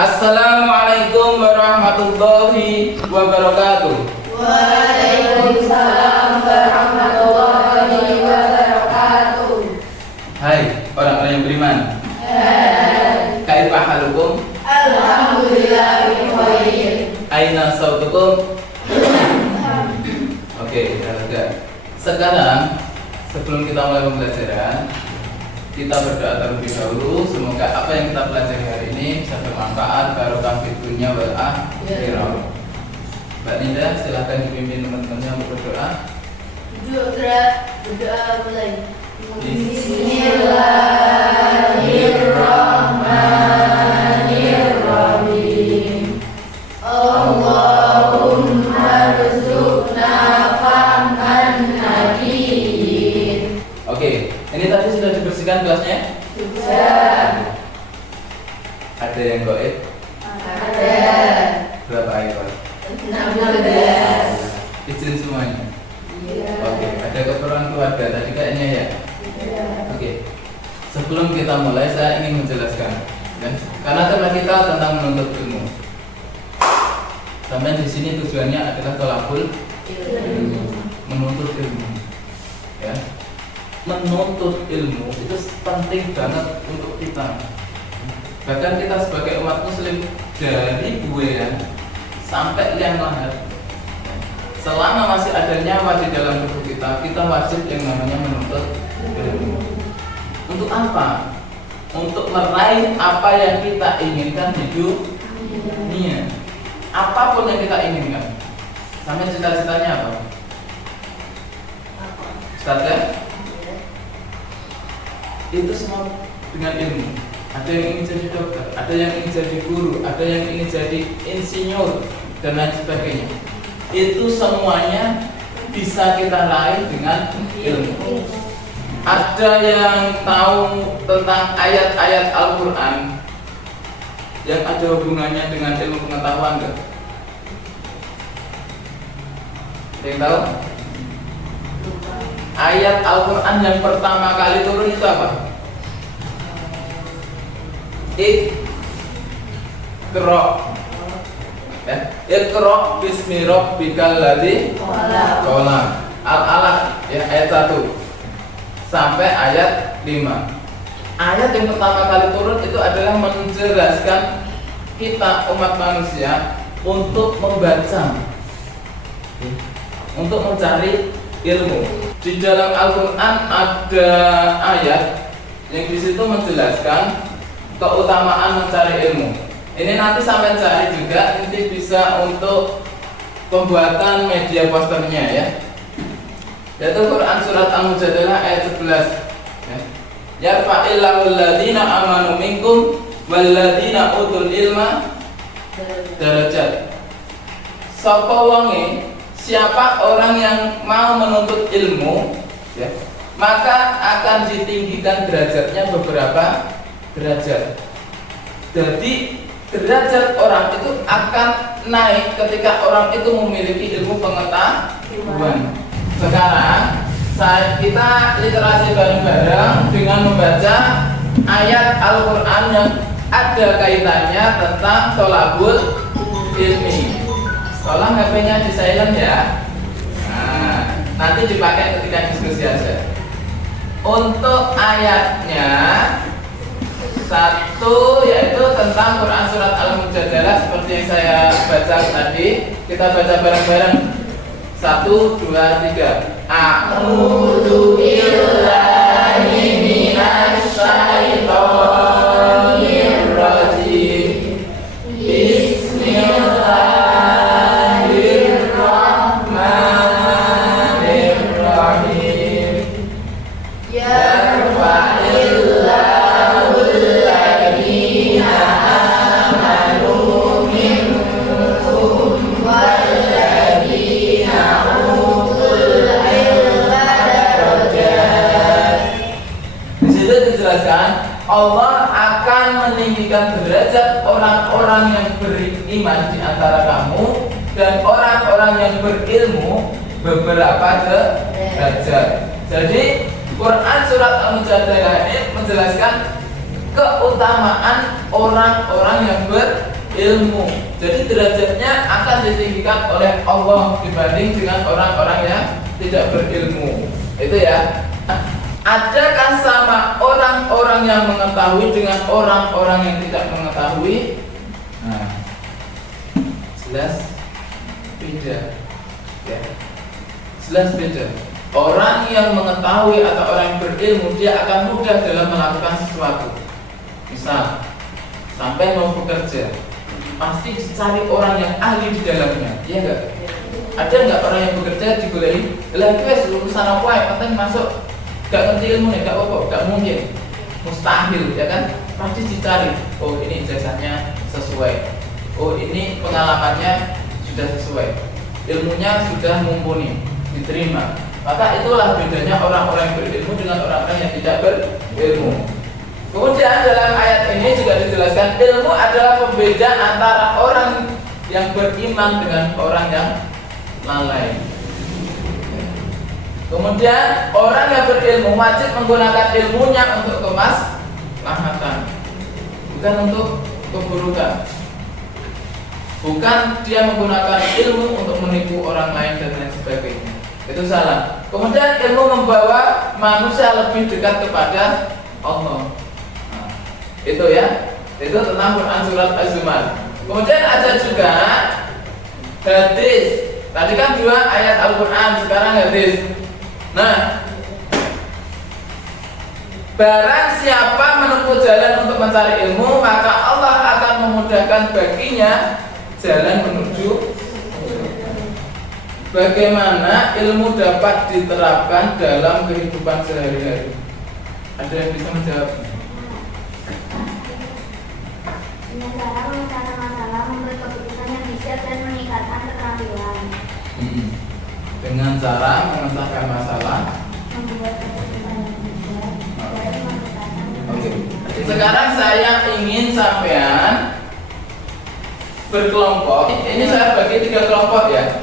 Assalamualaikum warahmatullahi wabarakatuh. Waalaikumsalam warahmatullahi wabarakatuh. Hai orang-orang yang beriman. Kaifa halukum? Alhamdulillah bikhair. Aina sautukum? Oke, lega. Sekarang sebelum kita mulai pembelajaran, kita berdoa terlebih dahulu. Semoga apa yang kita pelajari hari ini bisa bermanfaat barokah fid dunya wal akhirah. Mbak Ninda, silahkan dipimpin teman-temannya untuk berdoa. Berdoa mulai. Bismillahirrahmanirrahim. Allahumma rzuqna fahman nabiyyin. Oke, ini tadi sudah dibersihkan kelasnya? Sudah. Ada yang goib? Ada. Berapa ekor? 16. Izin semuanya. Iya. Oke, ada keperluan keluarga tadi kayaknya ya. Oke, sebelum kita mulai saya ingin menjelaskan, kan? Karena tema kita tentang menuntut ilmu. Sampai di sini tujuannya adalah tolakul ilmu, menuntut ilmu, ya. Menuntut ilmu itu penting banget untuk kita. Bahkan kita sebagai umat Muslim dari buaya sampai liang lahat, selama masih ada nyawa di dalam tubuh kita, kita wajib yang namanya menuntut ilmu. Untuk apa? Untuk meraih apa yang kita inginkan di dunia. Apapun yang kita inginkan. Sampai cita-citanya apa? Ustaz ya? Itu semua dengan ilmu. Ada yang ingin jadi dokter, ada yang ingin jadi guru, ada yang ingin jadi insinyur dan lain sebagainya. Itu semuanya bisa kita raih dengan ilmu. Ada yang tahu tentang ayat-ayat Al-Quran yang ada hubungannya dengan ilmu pengetahuan enggak? Ada yang tahu? Ayat Al-Quran yang pertama kali turun itu apa? Iqra. Ya, Iqra bismi rabbikal ladzi khalaq. Al-Alaq ya, ayat 1 sampai ayat 5. Ayat yang pertama kali turun itu adalah menjelaskan kita umat manusia untuk membaca, untuk mencari ilmu. Di dalam Al-Quran ada ayat yang di situ menjelaskan keutamaan mencari ilmu. Ini nanti sampai cari juga, nanti bisa untuk pembuatan media posternya ya. Yaitu Quran surat Al-Mujadalah ayat 11. Yarfa'illahu alladhina amanu minkum walladhina utul ilma darajat. Sapa wonge, siapa orang yang mau menuntut ilmu ya, maka akan ditinggikan derajatnya beberapa derajat. Jadi derajat orang itu akan naik ketika orang itu memiliki ilmu pengetahuan. Sekarang kita literasi bareng-bareng dengan membaca ayat Al-Quran yang ada kaitannya tentang tolabul ilmi. Tolong HP-nya di silent ya. Nah, nanti dipakai ketika diskusi aja. Untuk ayatnya satu yaitu tentang Quran surat Al-Mujadalah seperti yang saya baca tadi. Kita baca bareng-bareng. 1, 2, 3. A'udzu billahi minasy syaithanir rajim. Bismillahirrahmanirrahim. Yarfa'illahu alladhina amanu minkum walladhina utul ilma darajat. Di situ dijelaskan Allah akan meninggikan derajat orang-orang yang beriman di antara kamu dan orang-orang yang berilmu beberapa derajat. Jadi Quran surat Al-Mujadalah ini menjelaskan keutamaan orang-orang yang berilmu. ilmu. Jadi derajatnya akan ditinggikan oleh Allah dibanding dengan orang-orang yang tidak berilmu. Itu ya. Adakah sama orang-orang yang mengetahui dengan orang-orang yang tidak mengetahui? Nah, jelas beda. Ya. Jelas beda. Orang yang mengetahui atau orang yang berilmu, dia akan mudah dalam melakukan sesuatu. Misal, sampai mau bekerja, pasti dicari orang yang ahli di dalamnya, iya enggak? Ada enggak orang yang bekerja dibolehin? Lah wes lulusan apa yang penting masuk, enggak ngerti ilmu nih, enggak apa, enggak mungkin, mustahil, ya kan? Pasti dicari. Oh ini ijazahnya sesuai. Oh ini pengalamannya sudah sesuai. Ilmunya sudah mumpuni, diterima. Maka itulah bedanya orang-orang yang berilmu dengan orang-orang yang tidak berilmu. Kemudian dalam ayat ini juga dijelaskan ilmu adalah pembeda antara orang yang beriman dengan orang yang lalai. Kemudian orang yang berilmu wajib menggunakan ilmunya untuk kemaslahatan, bukan untuk keburukan. Bukan dia menggunakan ilmu untuk menipu orang lain dan lain sebagainya. Itu salah. Kemudian ilmu membawa manusia lebih dekat kepada Allah. Nah, itu ya. Itu tentang Quran surat Az-Zumar. Kemudian ada juga hadis. Tadi kan 2 ayat Al-Quran, sekarang hadis. Nah, barang siapa menempuh jalan untuk mencari ilmu, maka Allah akan memudahkan baginya jalan menuju. Bagaimana ilmu dapat diterapkan dalam kehidupan sehari-hari? Ada yang bisa menjawab? Dengan cara memecahkan masalah, membuat keputusan yang bijak dan meningkatkan keterampilan. Dengan cara memecahkan masalah, Membuat keputusan yang bijak dan meningkatkan Oke. Sekarang saya ingin sampean berkelompok. Ini saya bagi 3 kelompok ya.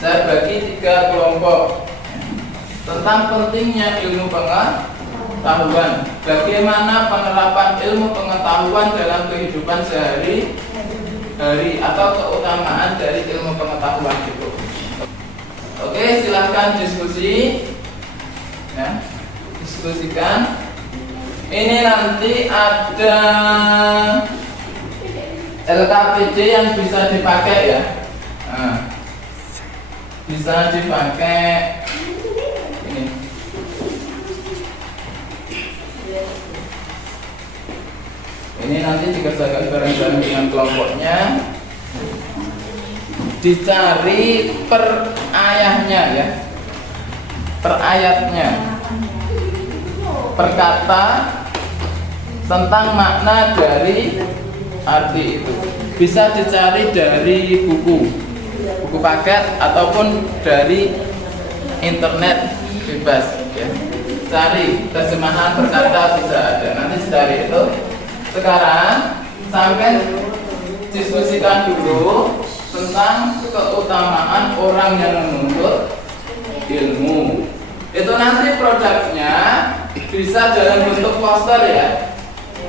Saya bagi 3 kelompok tentang pentingnya ilmu pengetahuan. Bagaimana penerapan ilmu pengetahuan dalam kehidupan sehari-hari atau keutamaan dari ilmu pengetahuan itu. Oke, silahkan diskusi. Ya, diskusikan. Ini nanti ada LKPD yang bisa dipakai ya. Nah, bisa dipakai ini. Ini nanti dikerjakan bareng-bareng dengan kelompoknya. Dicari per ayahnya ya, per ayatnya, per kata tentang makna dari arti itu. Bisa dicari dari buku paket ataupun dari internet, bebas ya. Cari terjemahan berkata bisa ada, nanti cari itu. Sekarang sampai diskusikan dulu tentang keutamaan orang yang menuntut ilmu. Itu nanti produknya bisa dalam bentuk poster ya,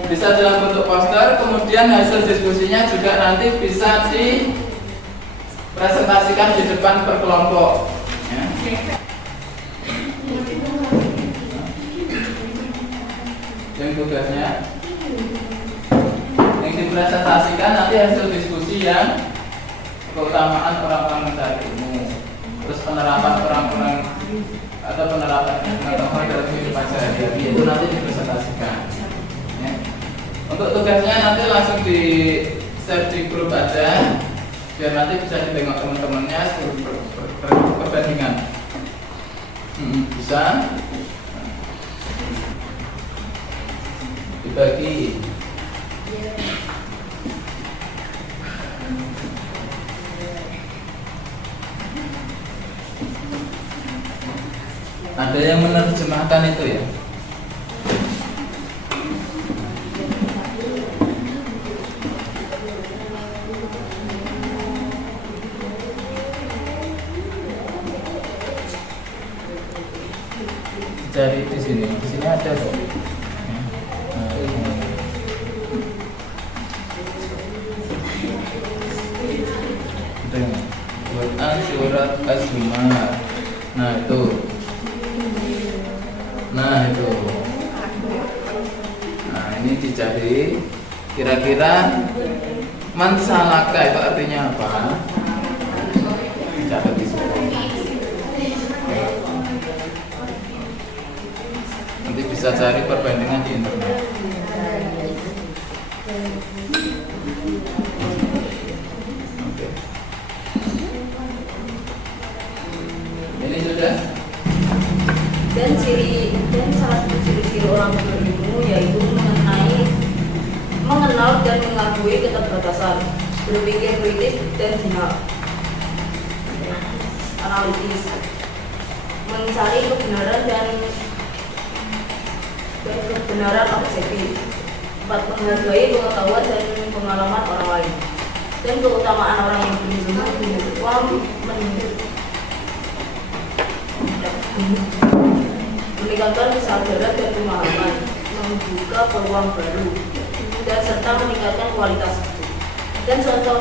bisa dalam bentuk poster. Kemudian hasil diskusinya juga nanti bisa dipresentasikan di depan per kelompok ya. Yang tugasnya yang dipresentasikan nanti hasil diskusi yang keutamaan orang-orang mencari ilmu, terus penerapan orang-orang atau penerapan pengetahuan dalam kehidupan sehari-hari itu nanti dipresentasikan ya. Untuk tugasnya nanti langsung di share di grup aja biar nanti bisa ditengok teman-temannya perbandingan. Bisa dibagi. Ada yang menerjemahkan itu ya? Cari di sini ada kok. surat Az-Zumar. Nah itu. Nah itu. Nah ini dicari. Kira-kira mansalaka itu artinya apa? Catat di sini. Nanti bisa cari perbandingan di internet. Oke. Ini sudah. Dan salah satu ciri-ciri orang berilmu yaitu mengenal dan mengakui keterbatasan, berpikir kritis dan analitis, mencari kebenaran objektif, menghargai pengetahuan dan pengalaman orang lain, dan keutamaan orang yang berilmu meningkatkan kesadaran dan pemahaman, membuka peluang baru, dan serta meningkatkan kualitas hidup. Dan contoh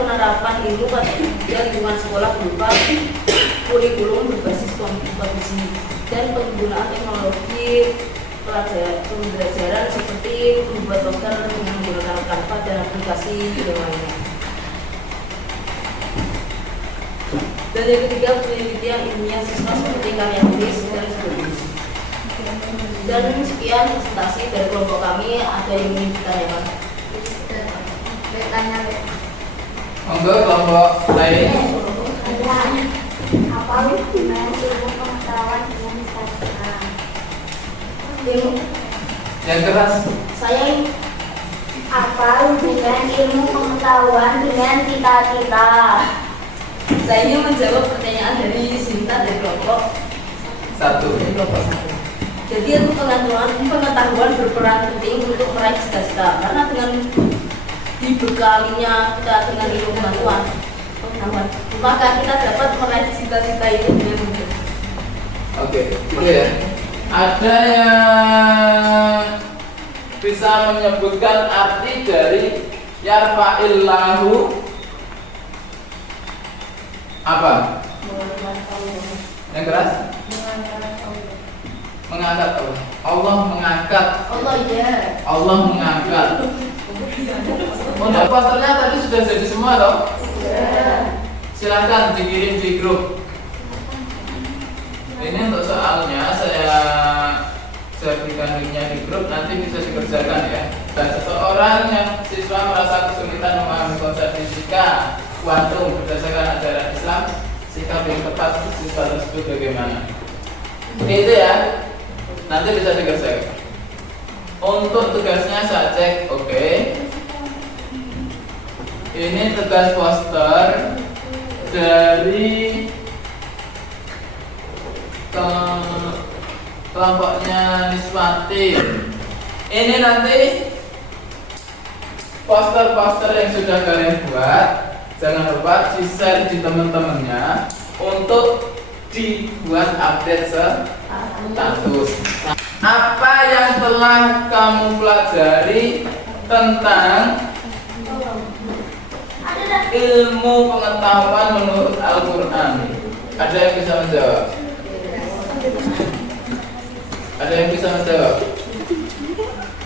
penerapan ilmu pada lingkungan sekolah berupa kurikulum berbasis kompetisi dan penggunaan teknologi pembelajaran seperti membuat dokter dengan menggunakan Canva dan aplikasi yang lainnya. Dan yang ketiga, penelitian ilmiah siswa seperti karya tulis dan sebagainya. Dan sekian presentasi dari kelompok kami. Ada yang ingin ditanyakan? Monggo kelompok lain. Apa hubungan ilmu pengetahuan dengan cita-cita? Yang keras. Saya Apa hubungan ilmu pengetahuan dengan cita-cita? Saya ingin menjawab pertanyaan dari Sinta dari kelompok 1. Jadi itu pengetahuan berperan penting untuk meraih cita-cita, karena dengan dibekalinya kita dengan ilmu pengetahuan, maka kita dapat meraih cita-cita itu dengan mudah. Oke, ya. Ada yang bisa menyebutkan arti dari yarfa'illahu apa? Yang keras? Mengangkat Allah. Allah mengangkat. Allah mengangkat. Untuk posternya tadi sudah jadi semua toh? Silakan dikirim di grup. Ini untuk soalnya saya berikan linknya di grup, nanti bisa dikerjakan ya. Dan seseorang yang siswa merasa kesulitan memahami konsep fisika kuantum berdasarkan ajaran Islam, sikap yang tepat siswa tersebut bagaimana? Itu ya. Nanti bisa dikerjakan. Untuk tugasnya saya cek, oke. Ini tugas poster dari kelompoknya Niswati. Ini nanti poster-poster yang sudah kalian buat, jangan lupa di-share di teman-temannya untuk dibuat update status. Apa yang telah kamu pelajari tentang ilmu pengetahuan menurut Al-Quran? Ada yang bisa menjawab? Ada yang bisa menjawab?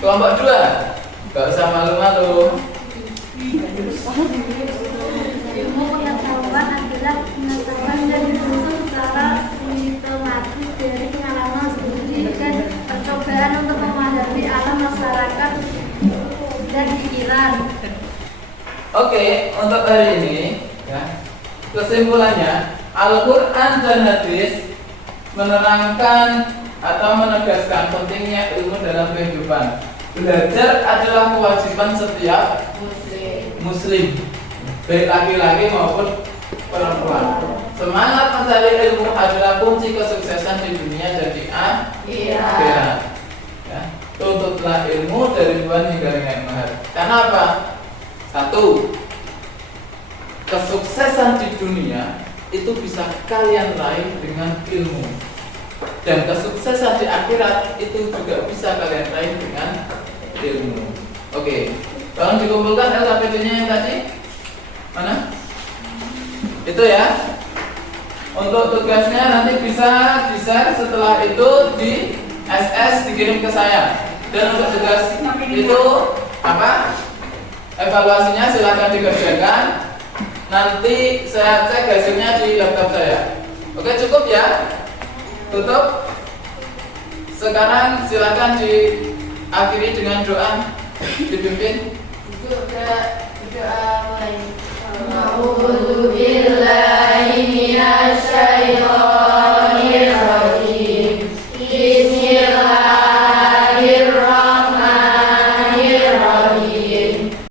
Kelompok 2, gak usah malu-malu. Ilmu pengetahuan adalah pengetahuan yang disusun secara sistematis dari pengalaman studi dan percobaan untuk memahami alam masyarakat dan pikiran. Oke, untuk hari ini ya, kesimpulannya Al-Quran dan hadis menerangkan atau menegaskan pentingnya ilmu dalam kehidupan. Belajar adalah kewajiban setiap muslim, baik laki-laki maupun perempuan. Semangat mencari ilmu adalah kunci kesuksesan di dunia dan di akhirat. Ya, tuntutlah ilmu dari Tuhan hingga dengan mahal. Karena apa? 1. Kesuksesan di dunia itu bisa kalian raih dengan ilmu, dan kesuksesan di akhirat itu juga bisa kalian raih dengan ilmu. Oke. Tolong dikumpulkan LKPD-nya yang tadi. Mana? Itu ya. Untuk tugasnya nanti bisa di-share, setelah itu di SS dikirim ke saya. Dan untuk tugas itu apa? Evaluasinya silakan dikerjakan. Nanti saya cek hasilnya di laptop saya. Oke, cukup ya? Tutup. Sekarang silakan diakhiri dengan doa, dipimpin. Doa mulai.